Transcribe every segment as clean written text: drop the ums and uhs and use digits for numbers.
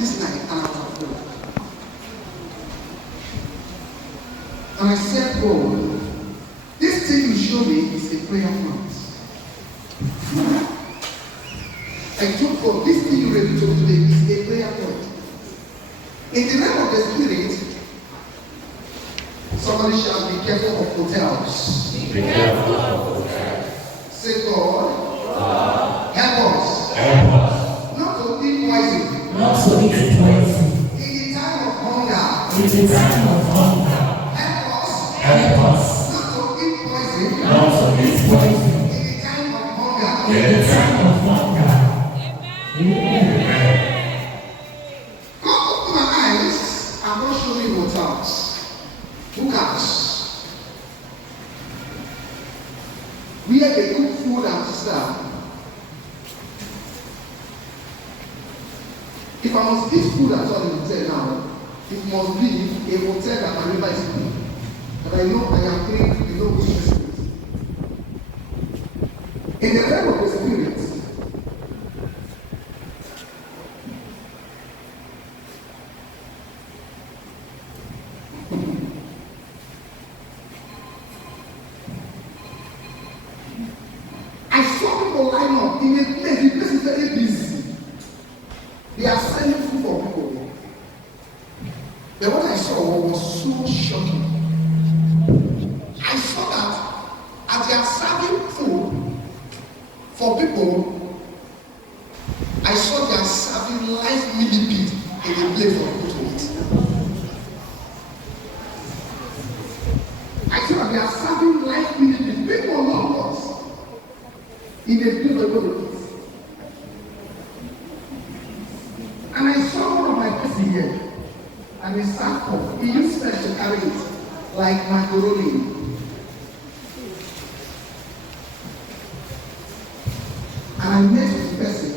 this night and I was afraid. And I said, God, this thing you show me is a prayer point. I told God, this thing you ready to today is a prayer point. In the realm of the spirit, somebody shall be careful of hotels. Be careful of hotels. Say, God, help us. Help us. Not to eat poison. Not to eat poison. In the time of hunger. In the time of hunger. Help us. Help us. Not to eat poison. Not to eat poison. In the time of hunger. In the time of hunger. Amen. God open my eyes and not show me hotels. Hookers. Where they cook food and stuff. If I must eat food at all in the hotel now, it must be a hotel that my river is clean. That I know I am clean, you know which is spirit. In the realm of the spirit, I saw people line up in a place, the place is very busy. They are selling food for people. But what I saw was so shocking. I saw that as they are serving food for people, I saw they are serving live millipede in a plate for people to eat. I saw that they are serving live millipede. People love us in a plate for people to eat. And I saw one of my person here, and he sat up. He used to carry it like macaroni. And I met with the person,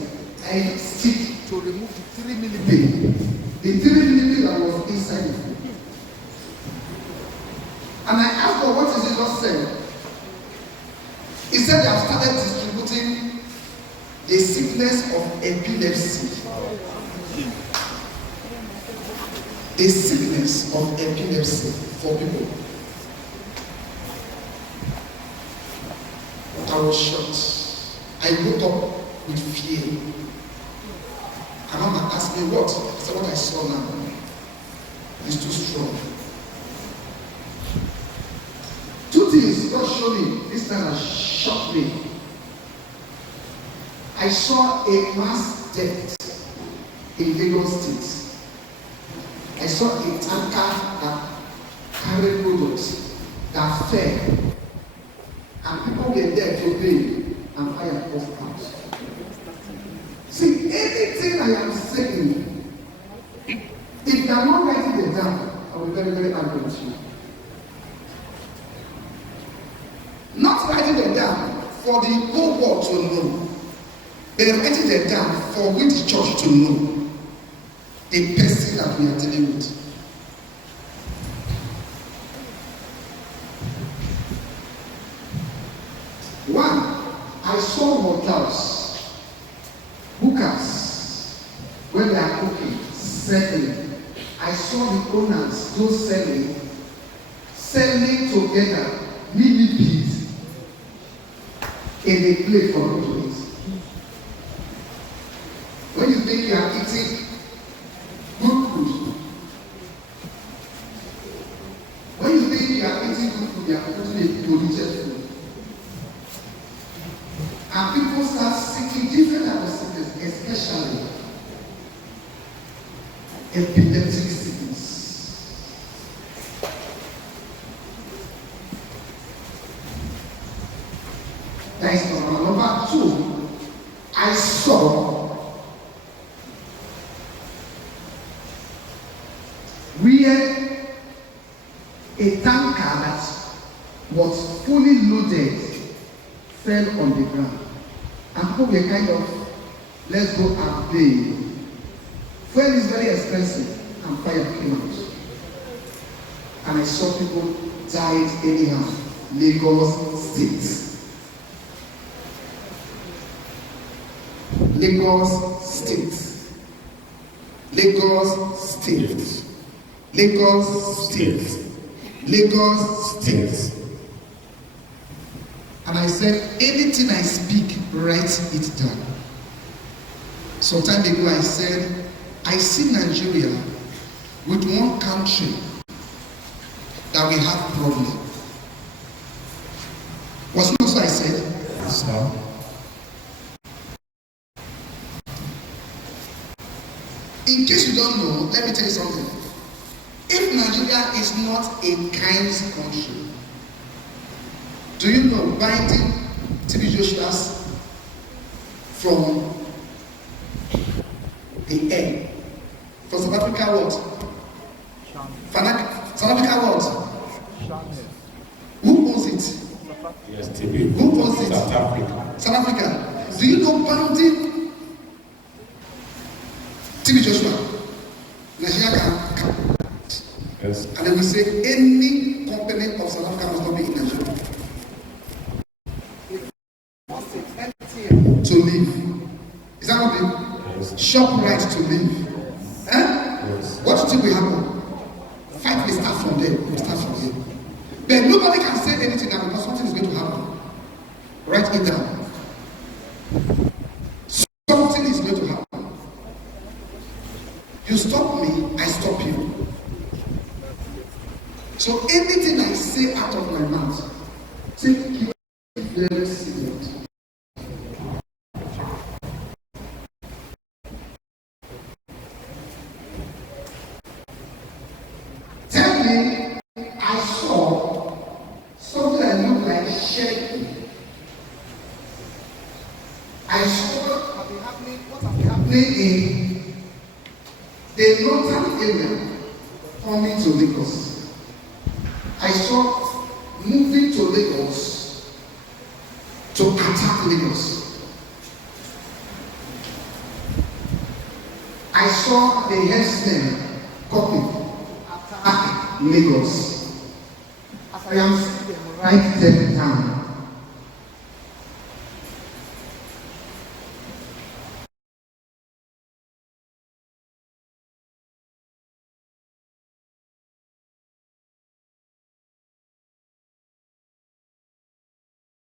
I stick to remove the 3 millipede. The 3 millipede that was inside the food. And I asked her, what is it just said? He said they have started distributing the sickness of epilepsy. The sickness of epilepsy for people. But I was shocked. I woke up with fear. And Mama asked me what? I said, what I saw now is too strong. 2 things God showed me this time that shocked me. I saw a mass death in Lagos State. I saw a tanker that carried products that fell, and people were there to pay, and fire was out. See, anything I am saying, if you are not writing it down, I will be very, very angry with you. Not writing it down for the whole world to know, but writing it down for we the church to know. The person that we are dealing with. One, I saw hotels, hookers, where they are cooking, selling. I saw the owners, those selling together millipedes in a plate for people to eat. When you think you are eating good food. When you think you are eating good food, you are putting a polluted food. And people start seeking different types of sickness, especially epileptic sickness. That is number one. Number 2, I saw where a tanker that was fully loaded fell on the ground. And people were kind of, let's go and pay. Fuel is very expensive, and fire came out. And I saw people died anyhow. Lagos State. Lagos State. Lagos State. Lagos State. Lagos State. And I said, anything I speak, write it down. Some time ago I said, I see Nigeria with one country that we have problem. Was it also I said? Yes, sir. In case you don't know, let me tell you something. If Nigeria is not a kind country, do you know binding TB Joshua's from the air? For South Africa what? South Africa what? Who owns it? Yes, TB. Who owns it? South Africa. South Africa. Do you know binding TB Joshua? Nigeria can. Yes. And then we say any component of South Africa must not be in Nigeria. To live. Is that not it? Yes. Shop right to live. Eh? Yes. What do you think will happen? Fight will start from there. Will start from there. But nobody can say anything now because something is going to happen. Write it down. Something is going to happen. You stop me, I stop you. So anything I say out of my mouth, take it very serious. Tell me, I saw something that looked like shaking. I saw what has been happening in the northern area coming to Lagos. I saw moving to Lagos to attack Lagos. I saw the Herdsmen coming attack Lagos. As I am seeing them right there down.